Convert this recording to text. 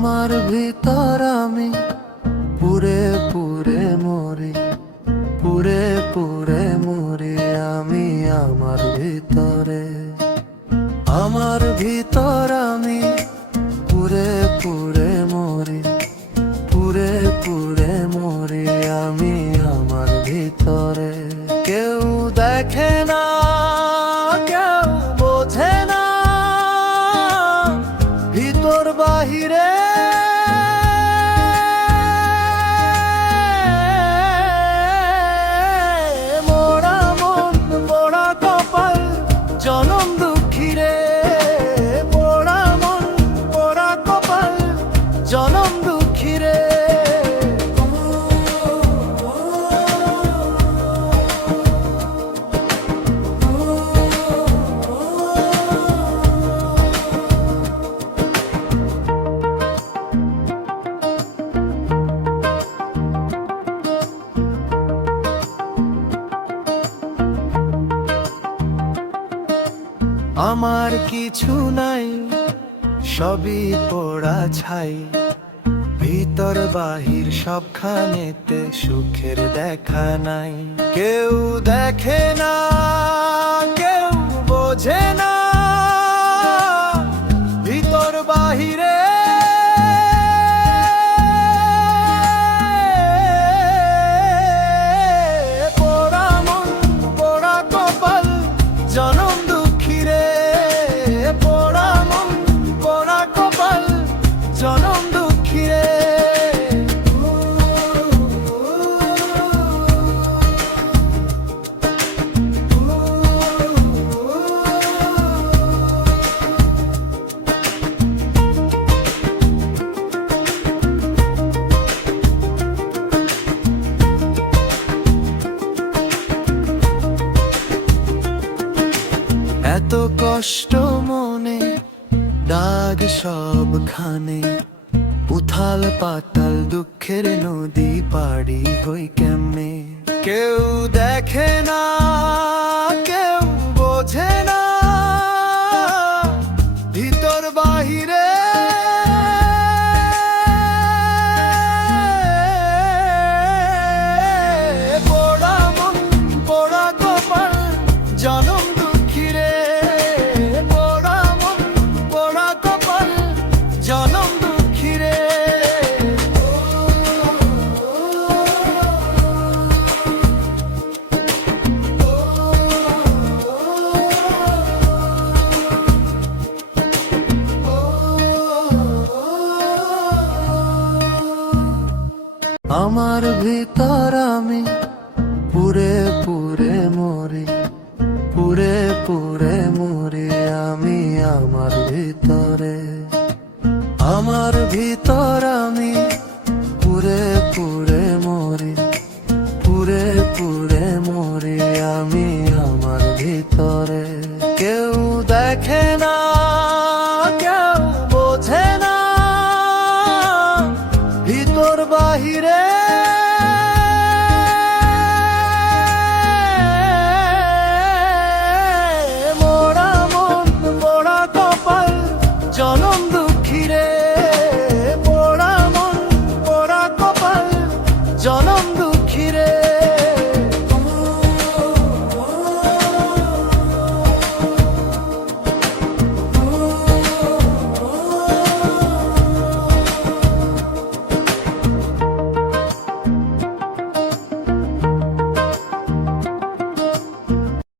আমার ভিতর আমি পুরে পুরে মরি, পুরে পুরে মরি আমি আমার ভিতরে। আমার ভিতর আমি পুরে পুরে মরি, পুরে পুরে মরি আমি আমার ভিতরে। কেউ দেখে না, কেউ বোঝে না, ভিতর বাহিরে মোরা মন মোরা কপাল জনম দুঃখী রে। মোরা মন মোরা কপাল জনম দুঃখী রে। আমার কিছু নাই, সবই পোড়া ছাই, ভিতর বাহির সবখানেতে সুখের দেখা নাই। কেউ দেখে না, কেউ বোঝে না, ভিতর বাহিরে পোড়া মন পোড়া কপাল জনম দুঃখী রে। পোড়া মন পোড়া কপাল জনম দুঃখী রে। এত কষ্ট মনে, দাগ সবখানে, উথাল পাতাল দুঃখের নদী পাড়ি হই কেমনে। কেউ দেখে না, কেউ বোঝে না, ভিতর বাহিরে পোড়া মন পোড়া কপাল জনম দুঃখী রে। পোড়া মন পোড়া কপাল জনম দুঃখী রে। আমার ভিতর আমি পুরে পুরে মরি, পুরে পুরে মরি আমি আমার ভিতরে। আমার ভিতর আমি পুরে পুরে মরি, পুরে পুরে মরি আমি আমার ভিতরে। কেউ দেখে না,